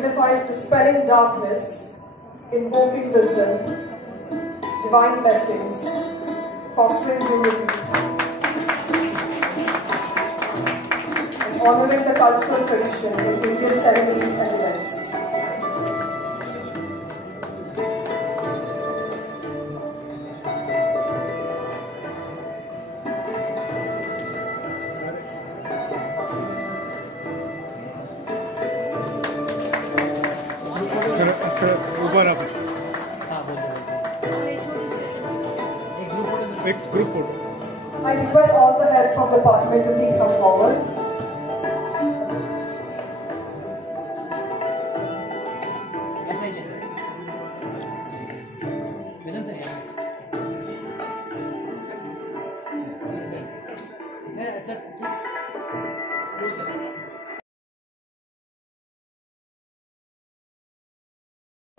signifies dispelling darkness, invoking wisdom, divine blessings, fostering unity, and honoring the cultural tradition in Indian ceremonies and events. I request all the heads of the department to please come forward.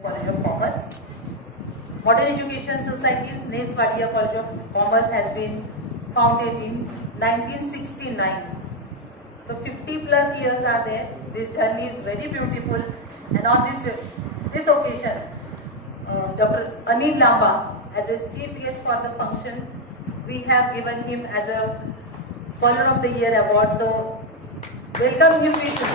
College of Commerce. Modern Education Society's Nes Wadia College of Commerce has been founded in 1969. So 50 plus years are there. This journey is very beautiful, and on this occasion, Dr. Anil Lamba, as a chief guest for the function, we have given him as a Scholar of the Year award. So welcome you people.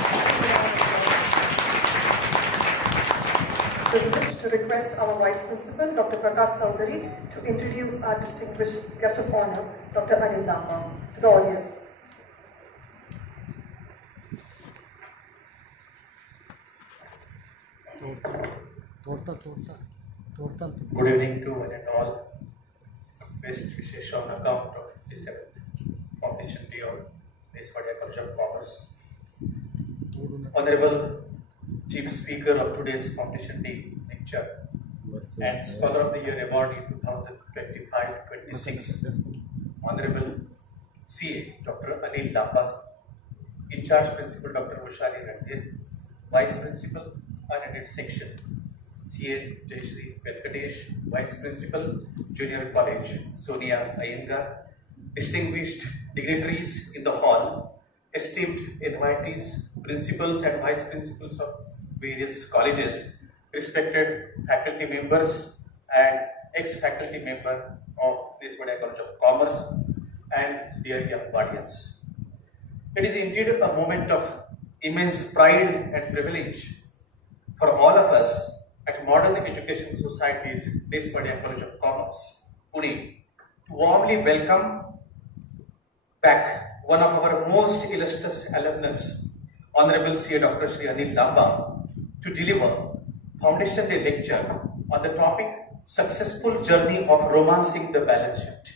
To request our Vice Principal, Dr. Prakash Saudari, to introduce our distinguished guest of honor, Dr. Anil Lamba, to the audience. Good evening to one and all. Best wishes on account of the 7th Foundation Day of Nes Wadia College of Commerce. Honorable Chief Speaker of today's Foundation Day lecture and Scholar of the Year Award in 2025-26, Honorable CA Dr. Anil Lamba, In Charge Principal Dr. Ushali Randir, Vice Principal Unended Section CA Jayashree Venkatesh, Vice Principal Junior College Sonia Iyengar, distinguished dignitaries in the hall, esteemed invitees, principals and vice principals of various colleges, respected faculty members and ex-faculty member of Nes Wadia College of Commerce, and dear young guardians. It is indeed a moment of immense pride and privilege for all of us at Modern Education Society's Nes Wadia College of Commerce, Pune, to warmly welcome back one of our most illustrious alumnus, Honorable CA Dr. Shri Anil Lamba, to deliver Foundation Day lecture on the topic Successful Journey of Romancing the Balance Sheet.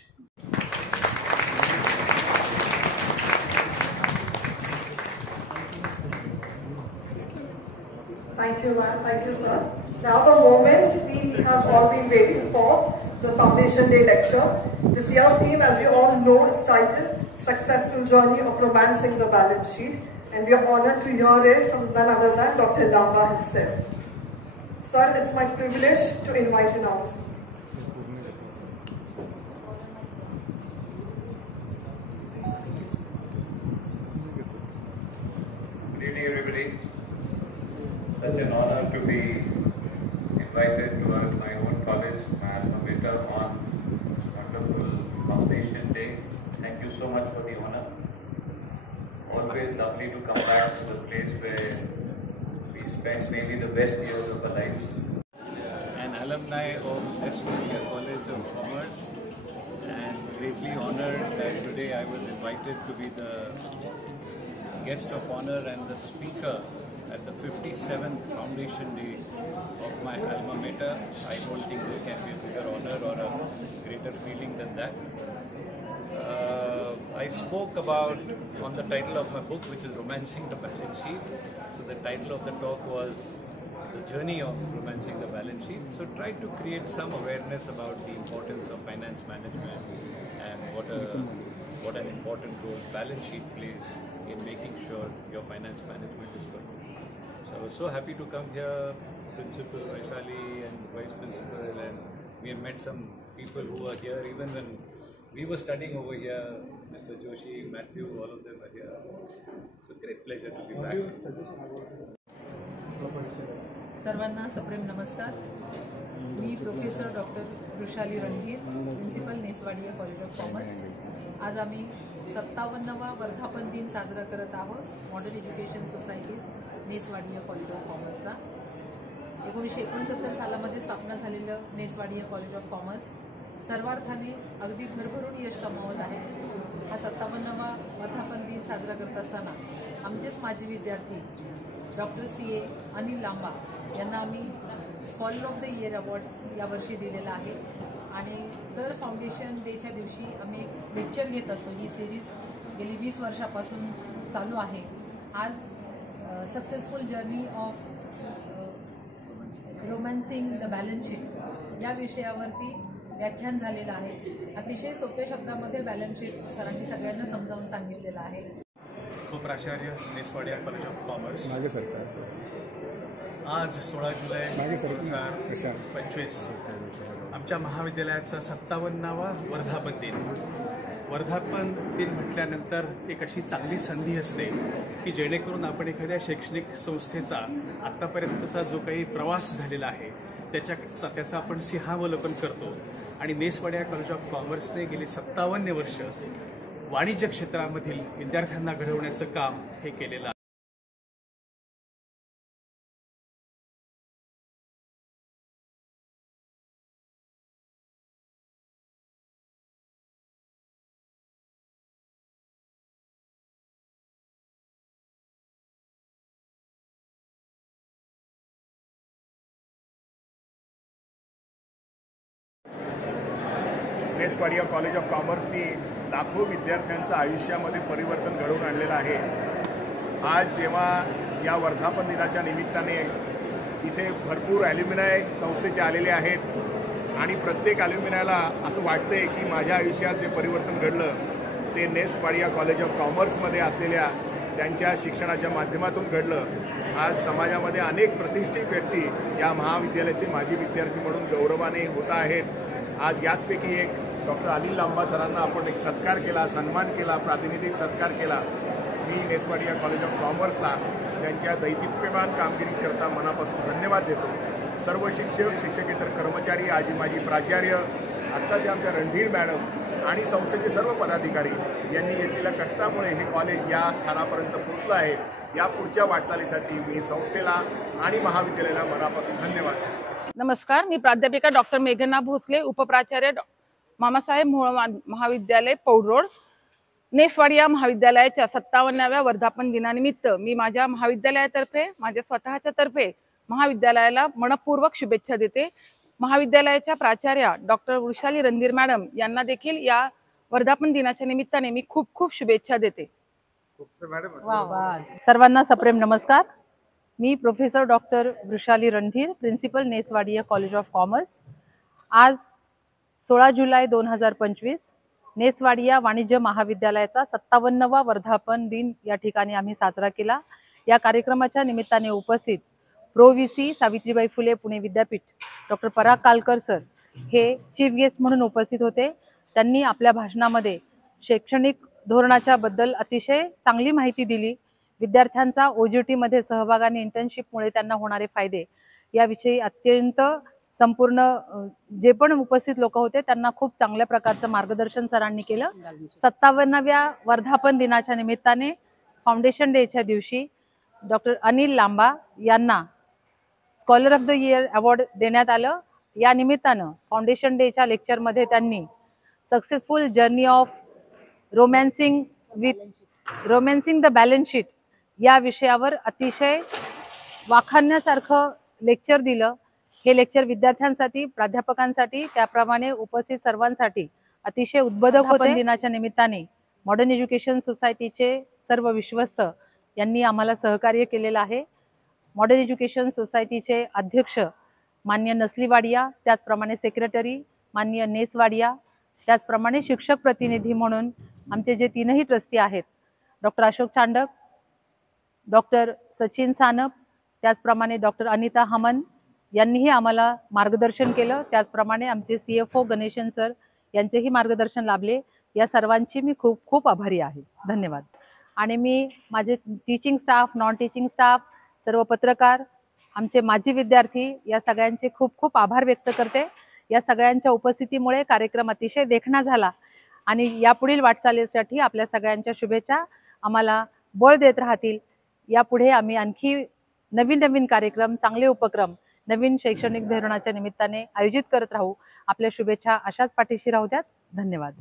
Thank you, ma'am. Thank you, sir. Now the moment we have all been waiting for, the Foundation Day lecture. This year's theme, as you all know, is titled Successful Journey of Romancing the Balance Sheet, and we are honored to hear it from none other than Dr. Lamba himself. Sir, it's my privilege to invite you now. Good evening, everybody. Such an honor to be invited to my own college, my alma mater, on this wonderful Foundation Day. Thank you so much for the honor. Always lovely to come back to the place where we spent maybe the best years of our lives. An alumni of Nes Wadia College of Commerce, and greatly honored that today I was invited to be the guest of honor and the speaker at the 57th Foundation Day of my alma mater. I don't think there can be a bigger honor or a greater feeling than that. I spoke about, on the title of my book, which is Romancing the Balance Sheet. So the title of the talk was The Journey of Romancing the Balance Sheet. So tried to create some awareness about the importance of finance management and what an important role balance sheet plays in making sure your finance management is good. So I was so happy to come here, Principal Vaishali and Vice Principal, and we had met some people who are here even when we were studying over here. Mr. Joshi, Matthew, all of them are here. It's a great pleasure to be back. सर्वांना सप्रेम नमस्कार. मी professor doctor Vrushali Randhir, principal Ness Wadia college of commerce. आज आम्ही 57वा वर्धापन दिन साजरा करत आहोत modern education society's Ness Wadia college of कॉमर्सचा. 1969 सालामध्ये स्थापना झालेलं नेसवाडिया कॉलेज ऑफ कॉमर्स सर्वार्थाने अगदी भरभरून यश कमावत आहे. हा 57वा वर्धापन दिन साजरा करत असताना आमचेच माजी विद्यार्थी डॉक्टर CA अनिल लांबा यांना आम्ही scholar of the year award यावर्षी दिलेला आहे. आणि दर फाउंडेशन डेच्या दिवशी आम्ही एक लेक्चर घेत असतो. ही सिरीज गेली 20 वर्षापासून चालू आहे. आज successful journey of romancing the balance sheet या विषयावरती व्याख्यान झालेलं आहे. अतिशय सोप्या शब्दामध्ये बॅलन्स शीट सरांनी सगळ्यांना समजावून सांगितलेलं आहे. उपप्राचार्य नेसवाडिया कॉलेज ऑफ कॉमर्स. आज 16 जुलै 2025 आमच्या महाविद्यालयाचा 57वा वर्धापन दिन. वर्धापन दिन म्हटल्यानंतर एक अशी चांगली संधी असते की जेणेकरून आपण एखाद्या शैक्षणिक संस्थेचा आत्तापर्यंतचा जो काही प्रवास झालेला आहे त्याचं आपण सिंहावलोकन करतो. आणि नेसवाडिया कॉलेज ऑफ कॉमर्सने गेली 57 वर्ष वाणिज्य क्षेत्रामधील विद्यार्थ्यांना घडवण्याचं काम हे केलेलं आहे. नेसवाडिया कॉलेज ऑफ कॉमर्सनी लाखो विद्यार्थ्यांचं आयुष्यामध्ये परिवर्तन घडवून आणलेलं आहे. आज जेव्हा या वर्धापन दिनाच्या निमित्ताने इथे भरपूर ॲल्युमिनाय संस्थेचे आलेले आहेत आणि प्रत्येक ॲल्युमिनायला असं वाटतंय की माझ्या आयुष्यात जे परिवर्तन घडलं ते नेसवाडिया कॉलेज ऑफ कॉमर्समध्ये असलेल्या त्यांच्या शिक्षणाच्या माध्यमातून घडलं. आज समाजामध्ये अनेक प्रतिष्ठित व्यक्ती या महाविद्यालयाचे माजी विद्यार्थी म्हणून गौरवाने होत आहेत. आज याचपैकी एक डॉक्टर अनिल लांबा सरांना आपण एक सत्कार केला, सन्मान केला, प्रातिनिधिक सत्कार केला. मी नेसवाडिया कॉलेज ऑफ कॉमर्सला त्यांच्या दैदिप्यमान कामगिरीकरता मनापासून धन्यवाद देतो. सर्व शिक्षक, शिक्षकेतर कर्मचारी, आजी माजी प्राचार्य, आत्ताचे आमच्या रणधीर मॅडम आणि संस्थेचे सर्व पदाधिकारी यांनी घेतलेल्या कष्टामुळे हे कॉलेज या स्थानापर्यंत पोहोचलं आहे. या पुढच्या वाटचालीसाठी मी संस्थेला आणि महाविद्यालयाला मनापासून धन्यवाद. नमस्कार. मी प्राध्यापिका डॉक्टर मेघना भोसले, उपप्राचार्य मामासाहेब मोहोळ महाविद्यालय पौड रोड. नेसवाडिया महाविद्यालयाच्या 57व्या वर्धापन दिनानिमित्त मी माझ्या महाविद्यालयातर्फे, माझ्या स्वतःच्या तर्फे महाविद्यालयाला मनपूर्वक शुभेच्छा देते. महाविद्यालयाच्या प्राचार्या डॉक्टर वृषाली रणधीर मॅडम यांना देखील या वर्धापन दिनाच्या निमित्ताने मी खूप खूप शुभेच्छा देते. सर्वांना सप्रेम नमस्कार. मी professor doctor Vrushali Randhir, principal Ness Wadia college of commerce. आज 16 जुलै 2025 नेसवाडिया वाणिज्य महाविद्यालयाचा 57वा वर्धापन दिन या ठिकाणी आम्ही साजरा केला. या कार्यक्रमाच्या निमित्ताने उपस्थित प्रो VC सावित्रीबाई फुले पुणे विद्यापीठ डॉक्टर पराग कालकर सर हे चीफ गेस्ट म्हणून उपस्थित होते. त्यांनी आपल्या भाषणामध्ये शैक्षणिक धोरणाच्या बद्दल अतिशय चांगली माहिती दिली. विद्यार्थ्यांचा OJT मध्ये सहभाग आणि इंटर्नशिपमुळे त्यांना होणारे फायदे याविषयी अत्यंत संपूर्ण जे पण उपस्थित लोक होते त्यांना खूप चांगल्या प्रकारचं मार्गदर्शन सरांनी केलं. 57व्या वर्धापन दिनाच्या निमित्ताने फाउंडेशन डेच्या दिवशी डॉक्टर अनिल लांबा यांना scholar of the year award देण्यात आलं. या निमित्तानं फाउंडेशन डेच्या लेक्चरमध्ये त्यांनी successful journey of romancing the balance sheet या विषयावर अतिशय वाखाणण्यासारखं लेक्चर दिलं. हे लेक्चर विद्यार्थ्यांसाठी, प्राध्यापकांसाठी, त्याप्रमाणे उपस्थित सर्वांसाठी अतिशय उद्बोधक होते. दिनाच्या निमित्ताने मॉडर्न एज्युकेशन सोसायटीचे सर्व विश्वस्त यांनी आम्हाला सहकार्य केलेलं आहे. मॉडर्न एज्युकेशन सोसायटीचे अध्यक्ष मान्य नसलीवाडिया, त्याचप्रमाणे सेक्रेटरी मान्य नेसवाडिया, त्याचप्रमाणे शिक्षक प्रतिनिधी म्हणून आमचे जे तीनही ट्रस्टी आहेत डॉक्टर अशोक चांडक, डॉक्टर सचिन सानप, त्याचप्रमाणे डॉक्टर अनिता हमन यांनीही आम्हाला मार्गदर्शन केलं. त्याचप्रमाणे आमचे CFO गणेशन सर यांचेही मार्गदर्शन लाभले. या सर्वांची मी खूप खूप आभारी आहे. धन्यवाद. आणि मी माझे teaching staff, non teaching staff, सर्व पत्रकार आमचे माजी विद्यार्थी या सगळ्यांचे खूप खूप आभार व्यक्त करते. या सगळ्यांच्या उपस्थितीमुळे कार्यक्रम अतिशय देखणा झाला आणि यापुढील वाटचालीसाठी आपल्या सगळ्यांच्या शुभेच्छा आम्हाला बळ देत राहतील. यापुढे आम्ही आणखी नवीन नवीन कार्यक्रम, चांगले उपक्रम नवीन शैक्षणिक धोरणाच्या निमित्ताने आयोजित करत राहू. आपल्या शुभेच्छा अशाच पाठीशी राहू द्यात. धन्यवाद.